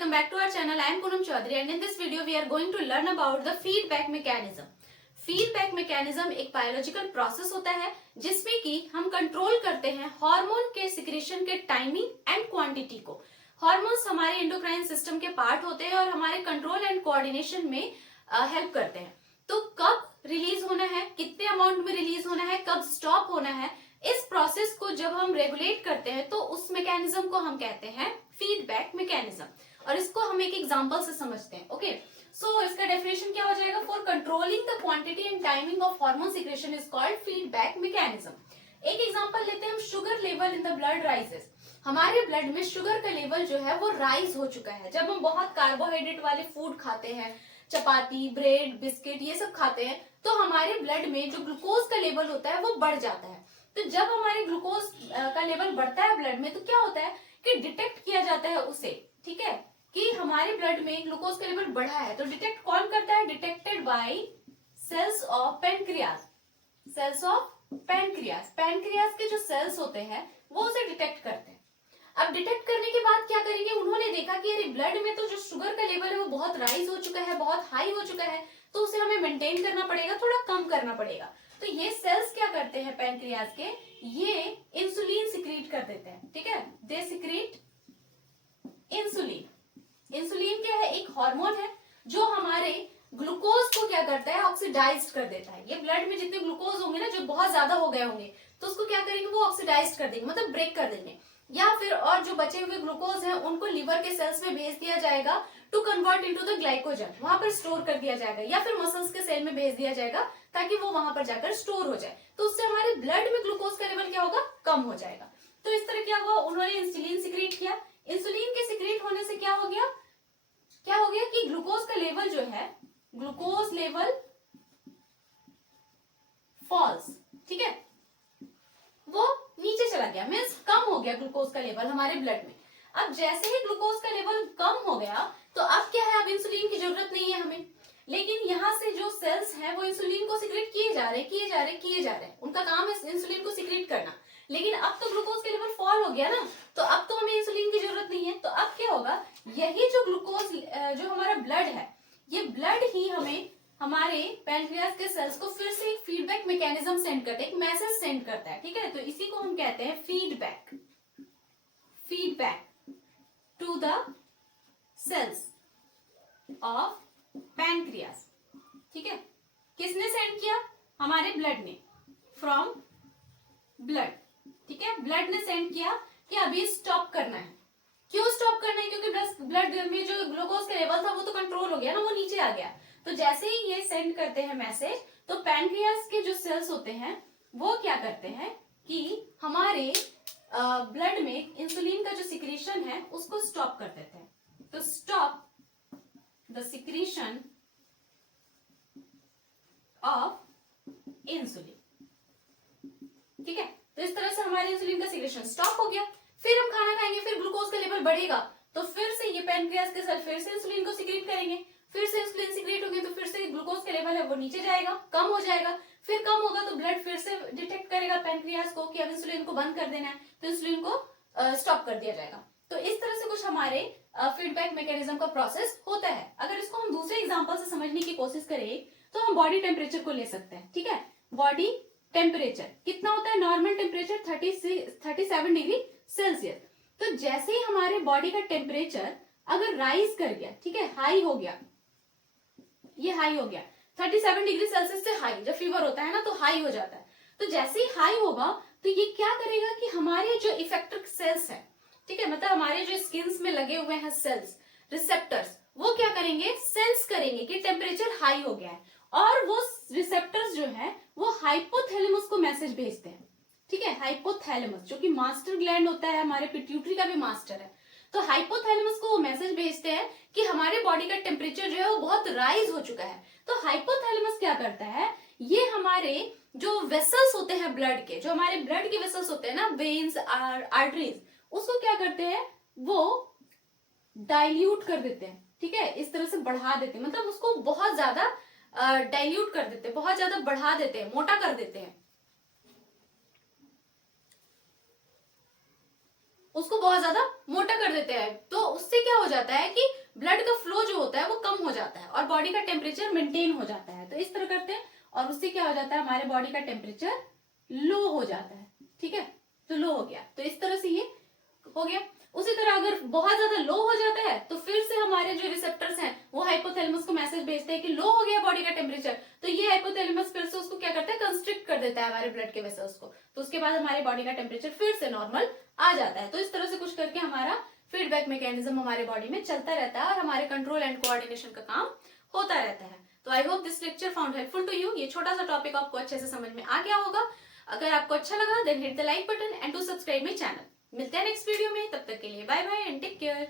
welcome back to our channel. I am Poonam Chaudhary and in this video we are going to learn about the feedback mechanism. Feedback mechanism एक biological process होता है जिसमें कि हम control करते हैं hormone के secretion के टाइमिंग एंड क्वांटिटी को। हार्मोन्स हमारे एंडोक्राइन सिस्टम के पार्ट होते हैं और हमारे कंट्रोल एंड कोऑर्डिनेशन में हेल्प करते हैं। तो कब रिलीज होना है, कितने अमाउंट में रिलीज होना है, कब स्टॉप होना है, इस प्रोसेस को जब हम रेगुलेट करते हैं तो उस मैकेनिज्म को हम कहते हैं फीडबैक मैकेनिज्म। और इसको हम एक एग्जांपल से समझते हैं। ओके, सो इसका डेफिनेशन क्या हो जाएगा? For controlling the quantity and timing of hormone secretion is called feedback mechanism. एक एग्जांपल लेते हैं हम, sugar level in the blood rises. हमारे ब्लड में शुगर का लेवल जो है वो राइज हो चुका है। जब हम बहुत कार्बोहाइड्रेट वाले फूड खाते हैं, चपाती, ब्रेड, बिस्किट, ये सब खाते हैं, तो हमारे ब्लड में जो ग्लूकोज का लेवल होता है वो बढ़ जाता है। तो जब हमारे ग्लूकोज का लेवल बढ़ता है ब्लड में, तो क्या होता है कि डिटेक्ट किया जाता है उसे, ठीक है, कि हमारे ब्लड में ग्लूकोज का लेवल बढ़ा है। तो डिटेक्ट कौन करता है? Detected by cells of pancreas. Cells of pancreas, pancreas के जो सेल्स होते हैं वो उसे डिटेक्ट करते हैं। अब डिटेक्ट करने के बाद क्या करेंगे? उन्होंने देखा कि अरे ब्लड में तो जो शुगर का लेवल है वो बहुत राइज हो चुका है, बहुत हाई हो चुका है, तो उसे हमें मेंटेन करना पड़ेगा, थोड़ा कम करना पड़ेगा। तो ये सेल्स क्या करते हैं पैनक्रियास के? ये इंसुलिन सिक्रीट कर देते हैं, ठीक है, दे सिक्रीट इंसुलिन। इंसुलिन क्या है? एक हार्मोन है जो हमारे ग्लूकोज को क्या करता है? ऑक्सीडाइज कर देता है। ये ब्लड में जितने ग्लूकोज होंगे ना, जो बहुत ज्यादा हो गए होंगे, तो उसको क्या करेंगे? वो ऑक्सीडाइज कर देंगे, मतलब ब्रेक कर देंगे। या फिर और जो बचे हुए ग्लूकोज हैं उनको लिवर के सेल्स में भेज दिया जाएगा to convert into the glycogen, वहां पर स्टोर कर दिया जाएगा। या फिर मसल्स के सेल में भेज दिया जाएगा ताकि वो वहां पर जाकर स्टोर हो जाए। तो उससे हमारे ब्लड में ग्लूकोज का लेवल क्या होगा? कम हो जाएगा। तो इस तरह क्या हुआ? उन्होंने इंसुलिन सिक्रीट किया। इंसुलिन के सिक्रीट होने से क्या हो गया? क्या हो गया कि ग्लूकोज का लेवल जो है, ग्लूकोज लेवल फॉल्स, ठीक है, वो नीचे चला गया, मीन्स कम हो गया ग्लूकोज का लेवल हमारे ब्लड में। अब जैसे ही ग्लूकोज का लेवल कम हो गया तो अब क्या है? अब इंसुलिन की जरूरत नहीं है हमें। लेकिन यहाँ से जो सेल्स हैं वो इंसुलिन को सिक्रेट किए जा रहे हैं। उनका काम है इंसुलिन को सिक्रेट करना। लेकिन अब तो ग्लूकोज का लेवल फॉल हो गया ना, तो अब तो हमें इंसुलिन की जरूरत नहीं है। तो अब क्या होगा? यही जो ग्लूकोज, जो हमारा ब्लड है, ये ब्लड ही हमें हमारे पैनक्रियास के सेल्स को फिर से एक फीडबैक मैकेनिज्म सेंड करता है, एक मैसेज सेंड करता है, ठीक है। तो इसी को हम कहते हैं feedback. Feedback to the cells of pancreas, ठीक है। किसने सेंड किया? हमारे ब्लड ने, फ्रॉम ब्लड, ठीक है। ब्लड ने सेंड किया कि अभी स्टॉप करना है। क्यों स्टॉप करना है? क्योंकि ब्लड में जो ग्लूकोज का लेवल था वो तो कंट्रोल हो गया ना, वो नीचे आ गया। तो जैसे ही ये सेंड करते हैं मैसेज, तो पैनक्रियास के जो सेल्स होते हैं वो क्या करते हैं कि हमारे ब्लड में इंसुलिन का जो सिक्रीशन है उसको स्टॉप कर देते हैं। तो stop the secretion of insulin, ठीक है। तो इस तरह से हमारे इंसुलिन का सिक्रेशन स्टॉप हो गया। फिर हम खाना खाएंगे, फिर ग्लूकोज का लेवल बढ़ेगा, तो फिर से ये पैनक्रियास के सेल फिर से इंसुलिन को सिक्रेट करेंगे। फिर से इंसुलिन सिक्रेट होगी तो फिर से ग्लूकोज का लेवल है वो नीचे जाएगा, कम हो जाएगा। फिर कम होगा तो ब्लड फिर से डिटेक्ट करेगा पैनक्रियास को कि अब इंसुलिन को बंद कर देना है, तो इंसुलिन को स्टॉप कर दिया जाएगा। तो इस तरह से कुछ हमारे फीडबैक मैकेनिज्म का प्रोसेस होता है। अगर इसको हम दूसरे एग्जांपल से समझने की कोशिश करें तो हम बॉडी टेम्परेचर को ले सकते हैं, ठीक है। बॉडी टेम्परेचर कितना होता है? Normal temperature 37 degree Celsius. तो जैसे ही हमारे बॉडी का टेम्परेचर अगर राइज कर गया, ठीक है, हाई हो गया, ये हाई हो गया 37 डिग्री सेल्सियस से हाई, जब फीवर होता है ना तो हाई हो जाता है। तो जैसे ही हाई होगा तो ये क्या करेगा कि हमारे जो इफेक्टर सेल्स है, ठीक है, मतलब हमारे जो स्किन में लगे हुए हैं सेल्स, रिसेप्टर्स, वो क्या करेंगे? सेंस करेंगे कि टेम्परेचर हाई हो गया है। और वो रिसेप्टर्स जो है वो हाइपोथैलेमस को मैसेज भेजते हैं, ठीक है। हाइपोथैलेमस जो कि मास्टर ग्लैंड होता है, हमारे पिट्यूटरी का भी मास्टर है। तो हाइपोथैलेमस को वो मैसेज भेजते हैं कि हमारे बॉडी का टेम्परेचर जो है वो बहुत राइज हो चुका है। तो हाइपोथैलेमस क्या करता है? ये हमारे जो वेसल्स होते हैं ब्लड के, जो हमारे ब्लड के वेसल्स होते हैं ना, वेन्स, आर्टरीज, उसको क्या करते हैं? वो डाइल्यूट कर देते हैं, ठीक है, इस तरह से बढ़ा देते हैं, मतलब उसको बहुत ज्यादा डाइल्यूट कर देते हैं, बहुत ज्यादा बढ़ा देते हैं, मोटा कर देते हैं, उसको बहुत ज्यादा मोटा कर देते हैं। तो उससे क्या हो जाता है कि ब्लड का फ्लो जो होता है वो कम हो जाता है और बॉडी का टेम्परेचर मेंटेन हो जाता है। तो इस तरह करते हैं और उससे क्या हो जाता है, हमारे बॉडी का टेम्परेचर लो हो जाता है। ठीक है, तो लो हो गया, तो इस तरह से ये हो गया। उसी तरह अगर बहुत ज्यादा लो हो जाता है तो फिर से हमारे जो रिसेप्टर्स हैं वो हाइपोथैलेमस को मैसेज भेजते हैं कि लो हो गया बॉडी का टेम्परेचर। तो ये हाइपोथैलेमस फिर से उसको क्या करता है, कंस्ट्रिक्ट कर देता है हमारे ब्लड के वेसल्स को। तो उसके बाद हमारे बॉडी का टेम्परेचर फिर से नॉर्मल आ जाता है। तो इस तरह से कुछ करके हमारा फीडबैक मैकेनिज्म हमारे बॉडी में चलता रहता है और हमारे कंट्रोल एंड कोऑर्डिनेशन का काम होता रहता है। तो I hope this lecture found helpful to you. ये छोटा सा टॉपिक आपको अच्छे से समझ में आ गया होगा। अगर आपको अच्छा लगा then hit the like button and to subscribe my channel. मिलते हैं नेक्स्ट वीडियो में, तब तक के लिए bye bye and take care.